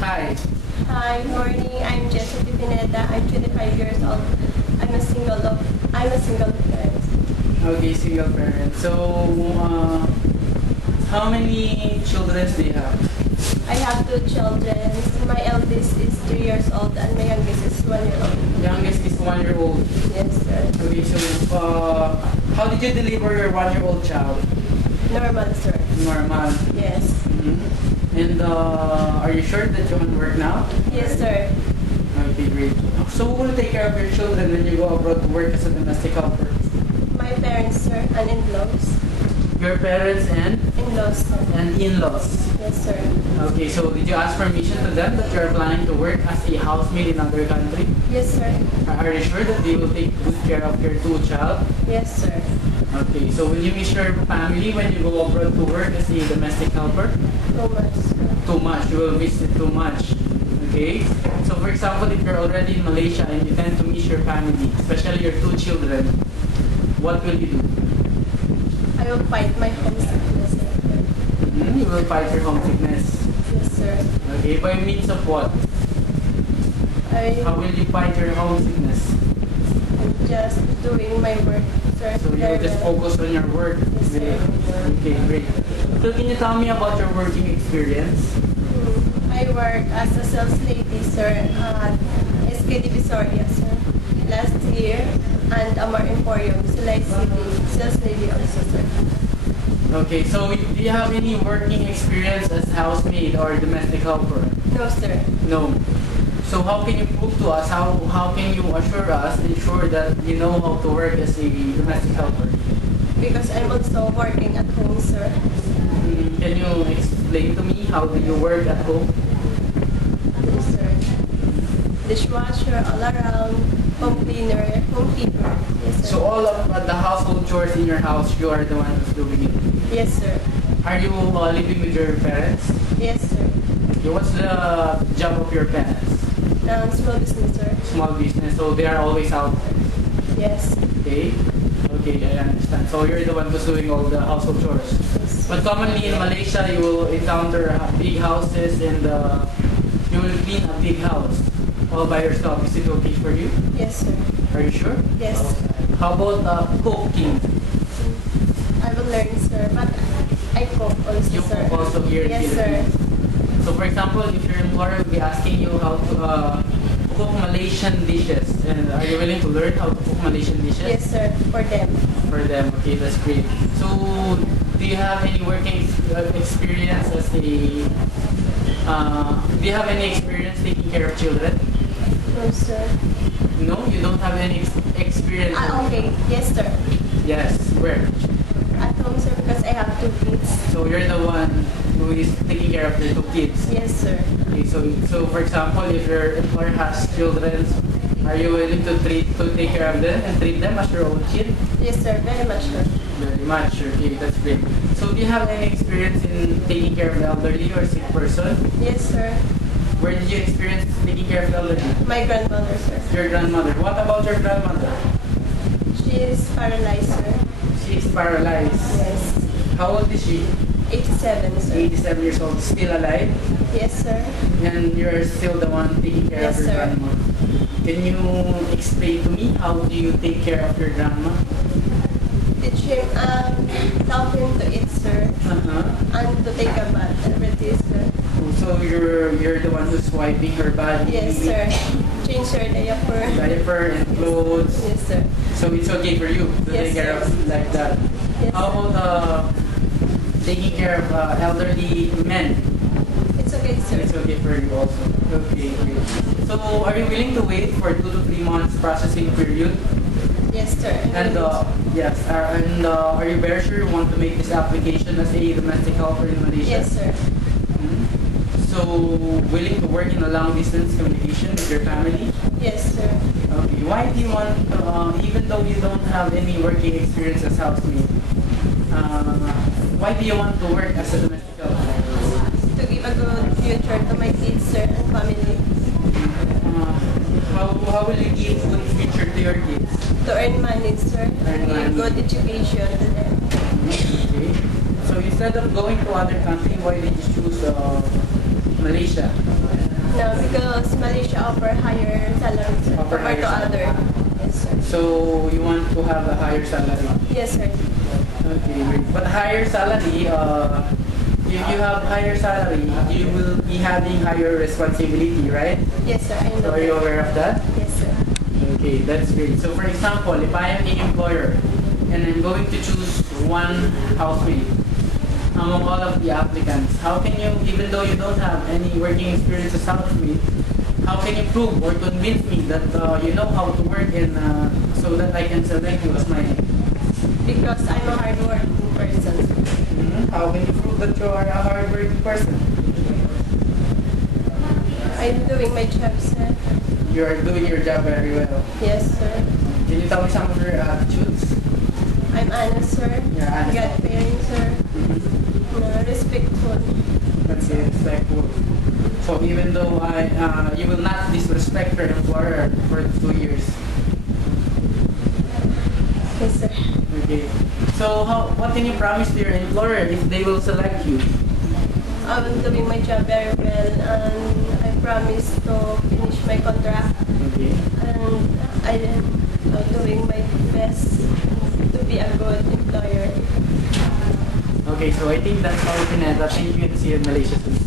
Hi. Hi, morning. I'm Jessa Pineda. I'm 25 years old. I'm a single parent. Okay, single parent. So, how many children do you have? I have two children. My eldest is 3 years old and my youngest is 1 year old. Youngest is 1 year old. Yes, sir. Okay, so how did you deliver your 1 year old child? Normal, sir. Normal. Yes. And are you sure that you want to work now? Yes, sir. Okay, great. So who will take care of your children when you go abroad to work as a domestic helper? My parents, sir, and in-laws. Your parents and In-laws, sir. in-laws. Yes, sir. Okay, so did you ask permission to them that you are planning to work as a housemaid in another country? Yes, sir. Are you sure that they will take good care of your two child? Yes, sir. Okay, so will you miss your family when you go abroad to work as a domestic helper? Too much, sir. Too much, you will miss it too much. Okay? So for example, if you're already in Malaysia and you tend to miss your family, especially your two children, what will you do? I will fight my homesickness. You will fight your homesickness. Yes, sir. Okay, by means of what? How will you fight your homesickness? I'm just doing my work, sir. So you will just focus on your work. Yes, sir. Okay, great. So can you tell me about your working experience? I work as a sales lady, sir, at SK Divisoria, sir, last year, and Amar Emporium, Silay City, sales lady also, sir. Okay, so do you have any working experience as housemaid or domestic helper? No, sir. No. So how can you prove to us, how can you ensure that you know how to work as a domestic helper? Because I'm also working at home, sir. Can you explain to me how do you work at home? Yes, sir. Dishwasher, all around, home cleaner, home keeper. Yes, sir. So all of the household chores in your house, you are the one who's doing it. Yes, sir. Are you living with your parents? Yes, sir. Okay, what's the job of your parents? Small business, sir. Small business, so they are always out. Yes. Okay. Okay, I understand. So you're the one who's doing all the household chores. Yes. But commonly in Malaysia, you will encounter big houses and you will clean a big house all by yourself. Is it okay for you? Yes, sir. Are you sure? Yes. How about cooking? I will learn, sir, but I cook also, You sir. cook also here in Yes, sir. Philippines. So for example, if your employer will be asking you how to cook Malaysian dishes, and are you willing to learn how to cook Malaysian dishes? Yes, sir, for them. For them, okay, that's great. So, do you have any working experience as a? Do you have any experience taking care of children? No, sir. No, you don't have any experience. Okay. Yes, sir. Yes, where? At home, sir, because I have two kids. So you're the one who is taking care of the two kids. Yes, sir. Okay, so for example, if your employer has children, are you willing to take care of them and treat them as your own kid? Yes, sir. Very much, sir. Very much. Okay, that's great. So do you have any experience in taking care of the elderly or sick person? Yes, sir. Where did you experience taking care of the elderly? My grandmother, sir. Your grandmother. What about your grandmother? She is paralyzed, sir. She is paralyzed. Yes. How old is she? 87, sir. 87 years old. Still alive? Yes, sir. And you're still the one taking care Yes, of your sir. grandma. Can you explain to me how do you take care of your grandma? Teach him, help him to eat, sir, and to take a bath every day, sir. So you're the one who's wiping her body? Yes, sir. Change her Diaper and clothes. Yes, sir. So it's okay for you to Yes, take care sir. of like that. Yes, How about taking care of elderly men? It's okay, sir. It's okay for you also. Okay, great. So are you willing to wait for 2 to 3 months processing period? Yes, sir. And yes, are you very sure you want to make this application as a domestic helper in Malaysia? Yes, sir. So willing to work in a long distance communication with your family? Yes, sir. Okay. Why do you want, even though you don't have any working experience as housemaid, why do you want to work as a domestic helper? To give a good future to my kids, sir, and family. How will you give good future to your kids? To earn money, sir. Earn money. Give good education to them. Okay. So instead of going to other country, why did you choose Malaysia? No, because Malaysia offer higher salary, sir, Offer compared higher to salary. other. Yes, sir. So you want to have a higher salary? Yes, sir. Okay, great. But higher salary, if you have higher salary, you will be having higher responsibility, right? Yes, sir. I know. So are you that. aware of that? Yes, sir. Okay, that's great. So for example, if I am an employer and I'm going to choose one housemate among all of the applicants, how can you, even though you don't have any working experience as housemate, how can you prove or convince me that you know how to work and so that I can select you as my Because I'm a hardworking person. How can you prove that you are a hardworking person? I'm doing my job, sir. You are doing your job very well. Yes, sir. Can you tell me some of your attitudes? I'm honest, sir. You're honest. God-fearing, sir. Respectful. That's it, respectful. So even though you will not disrespect your employer for 2 years. Yes, sir. Okay. So what can you promise to your employer if they will select you? I'm doing my job very well, and I promise to finish my contract. Okay. And I am doing my best to be a good employer. Okay, so I think that's all, Pineda. Thank you and see you in Malaysia soon.